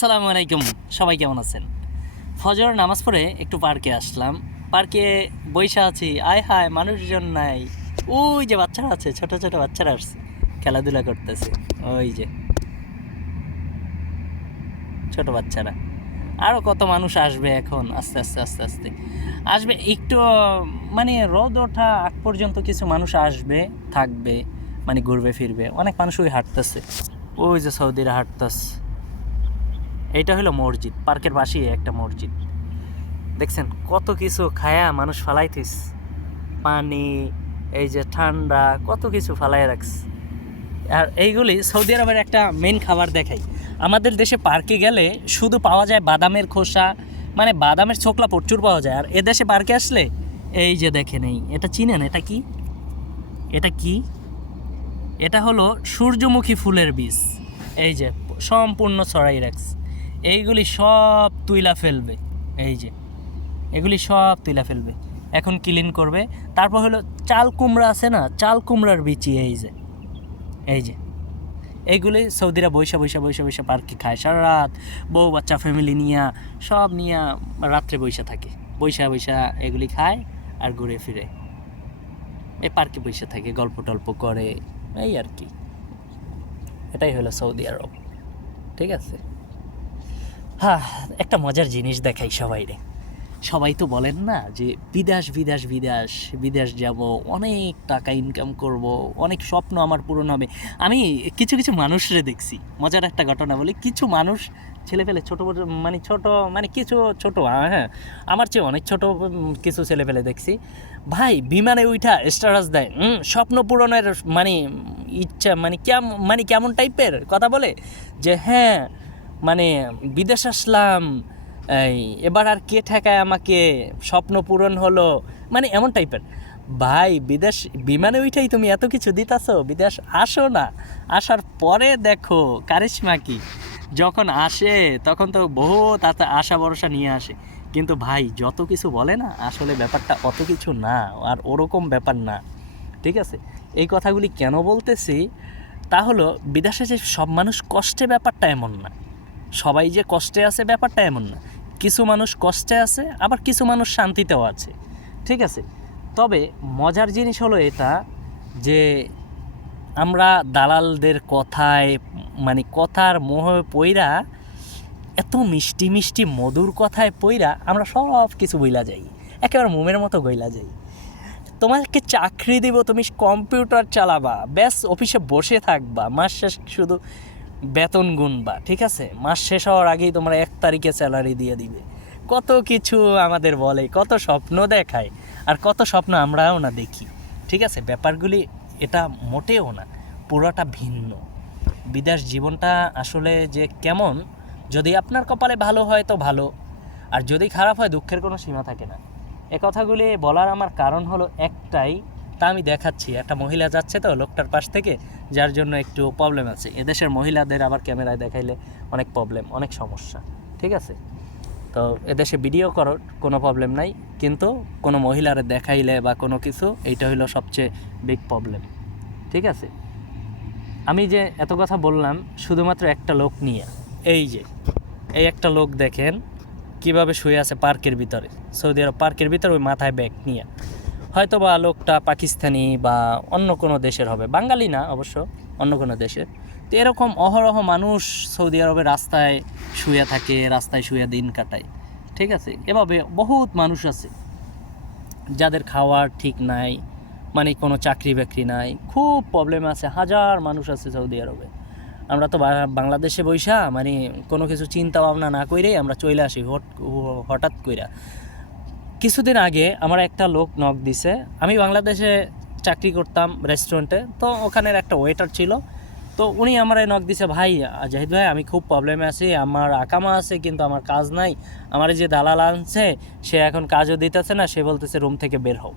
আসসালামু আলাইকুম, সবাই কেমন আছেন? ফজর নামাজ পড়ে একটু পার্কে আসলাম। পার্কে বৈশা আছি, আয় হায়, মানুষজন নাই। ওই যে বাচ্চারা আছে, ছোট ছোট বাচ্চারা আসছে, খেলাধুলা করতেছে। ওই যে ছোট বাচ্চারা। আরও কত মানুষ আসবে এখন, আস্তে আস্তে আস্তে আস্তে। আসবে একটু মানে রোদ ওঠা আগ পর্যন্ত কিছু মানুষ আসবে, থাকবে মানে ঘুরবে, ফিরবে। অনেক মানুষ ওই হাঁটতেছে। ওই যে সৌদিরা হাঁটতেছে। এইটা হলো মসজিদ, পার্কের পাশেই একটা মসজিদ। দেখছেন কত কিছু খায়া মানুষ ফালাইতিস। পানি, এই যে ঠান্ডা, কত কিছু ফালাই রাখছে আর এইগুলি সৌদি আরবের একটা মেন খাবার দেখাই। আমাদের দেশে পার্কে গেলে শুধু পাওয়া যায় বাদামের খোসা মানে বাদামের ছোকলা প্রচুর পাওয়া যায়। আর এদেশে পার্কে আসলে এই যে দেখেন এই, এটা চিনেন? এটা কি? এটা কি? এটা হলো সূর্যমুখী ফুলের বীজ। এই যে সম্পূর্ণ ছড়াই রাখছে এইগুলি সব তুইলা ফেলবে, এই যে। এগুলি সব তুইলা ফেলবে। এখন ক্লিন করবে। তারপর হলো চাল কুমড়া আছে না? চাল কুমড়ার বিচি, এই যে। এই যে। এইগুলি সৌদিরা বৈশা বৈশা বৈশা বৈশা পার্কে খায়। সারা রাত বউ বাচ্চা ফ্যামিলি নিয়া, সব নিয়া রাত্রে বৈশা থাকে। বৈশা বৈশা এগুলি খায় আর ঘুরে ফিরে। এই পার্কে বসে থাকে, গল্প টল্প করে, এই আর কি। এটাই হলো সৌদি আরব। ঠিক আছে? হ্যাঁ একটা মজার জিনিস দেখাই সবাই রে সবাই তো বলেন না যে বিদেশ বিদেশ বিদেশ বিদেশ যাব, অনেক টাকা ইনকাম করব, অনেক স্বপ্ন আমার পূরণ হবে। আমি কিছু কিছু মানুষরে দেখছি, মজার একটা ঘটনা বলি, কিছু মানুষ ছেলে ফেলে ছোটো মানে ছোট মানে কিছু ছোট হ্যাঁ আমার চেয়ে অনেক ছোট কিছু ছেলে ফেলে দেখছি। ভাই, বিমানে উঠা স্ট্যাটাস দেয় স্বপ্ন পূরণের মানে ইচ্ছা মানে কেমন মানে কেমন টাইপের কথা বলে যে হ্যাঁ মানে বিদেশ আসলাম এবার আর কে ঠেকায় আমাকে? স্বপ্ন পূরণ হলো। মানে এমন টাইপের। ভাই, বিদেশ, বিমানে উঠেই তুমি এত কিছু দিতাছো? বিদেশ আসো না। আসার পরে দেখো, কারিশমা কি? যখন আসে, তখন তো বহু তাতে আশা ভরসা নিয়ে আসে। কিন্তু ভাই, যত কিছু বলে না, আসলে ব্যাপারটা অত কিছু না, আর ওরকম ব্যাপার না। ঠিক আছে? এই কথাগুলি কেন বলতেছি? তা হলো, বিদেশে যে সব মানুষ কষ্টে ব্যাপারটা এমন না। সবাই যে কষ্টে আছে ব্যাপারটা এমন না। কিছু মানুষ কষ্টে আছে, আবার কিছু মানুষ শান্তিতেও আছে। ঠিক আছে? তবে মজার জিনিস হলো এটা যে আমরা দালালদের কথায় মানে কথার মোহ পইরা, এত মিষ্টি মিষ্টি মধুর কথায় পইরা আমরা সব কিছু বইলা যাই। একেবারে মোমের মতো গইলা যাই। তোমাকে চাকরি দিব, তুমি কম্পিউটার চালাবা, ব্যাস, অফিসে বসে থাকবা, মাস শেষ শুধু বেতন গুনবা, ঠিক আছে? মাস শেষ হওয়ার আগেই তোমরা এক তারিখে স্যালারি দিয়ে দিবে। কত কিছু আমাদের বলে, কত স্বপ্ন দেখায়, আর কত স্বপ্ন আমরাও না দেখি, ঠিক আছে? ব্যাপারগুলি এটা মোটেও না, পুরোটা ভিন্ন। বিদেশ জীবনটা আসলে যে কেমন, যদি আপনার কপালে ভালো হয় তো ভালো, আর যদি খারাপ হয় দুঃখের কোনো সীমা থাকে না। এ কথাগুলি বলার আমার কারণ হলো একটাই তা আমি দেখাচ্ছি। একটা মহিলা যাচ্ছে তো লোকটার পাশ থেকে, যার জন্য একটু প্রবলেম আছে। এদেশের মহিলাদের আবার ক্যামেরায় দেখাইলে অনেক প্রবলেম অনেক সমস্যা, ঠিক আছে? তো এদেশে ভিডিও করো কোনো প্রবলেম নাই, কিন্তু কোনো মহিলারে দেখাইলে বা কোনো কিছু, এইটা হলো সবচেয়ে বিগ প্রবলেম ঠিক আছে? আমি যে এত কথা বললাম, শুধুমাত্র একটা লোক নিয়ে, এই যে, এই একটা লোক দেখেন, কীভাবে শুয়ে আছে পার্কের ভিতরে। সৌদি আরব পার্কের ভিতরে ওই মাথায় ব্যাগ নিয়ে। হয়তো বা লোকটা পাকিস্তানি বা অন্য কোনো দেশের হবে। বাঙালি না অবশ্য, অন্য কোনো দেশের। তো এরকম অহরহ মানুষ সৌদি আরবে রাস্তায় শুয়ে থাকে, রাস্তায় শুয়ে দিন কাটায়। ঠিক আছে? এভাবে বহুত মানুষ আছে, যাদের খাওয়ার ঠিক নাই মানে কোনো চাকরি বাকরি নাই। খুব প্রবলেম আছে, হাজার মানুষ আছে সৌদি আরবে। আমরা তো বাংলাদেশে বৈশা মানে কোনো কিছু চিন্তা ভাবনা না কইরেই আমরা চলে আসি হঠাৎ কইরা। কিছুদিন আগে আমার একটা লোক নক দিছে। আমি বাংলাদেশে চাকরি করতাম রেস্টুরেন্টে তো ওখানের একটা ওয়েটার ছিল। তো উনি আমার নক দিছে, ভাই, জাহিদ ভাই, আমি খুব প্রবলেমে আছি, আমার আকামা আছে, কিন্তু আমার কাজ নাই। আমার যে দালাল আনছে, সে এখন কাজও দিতেছে না, সে বলতেছে রুম থেকে বের হও।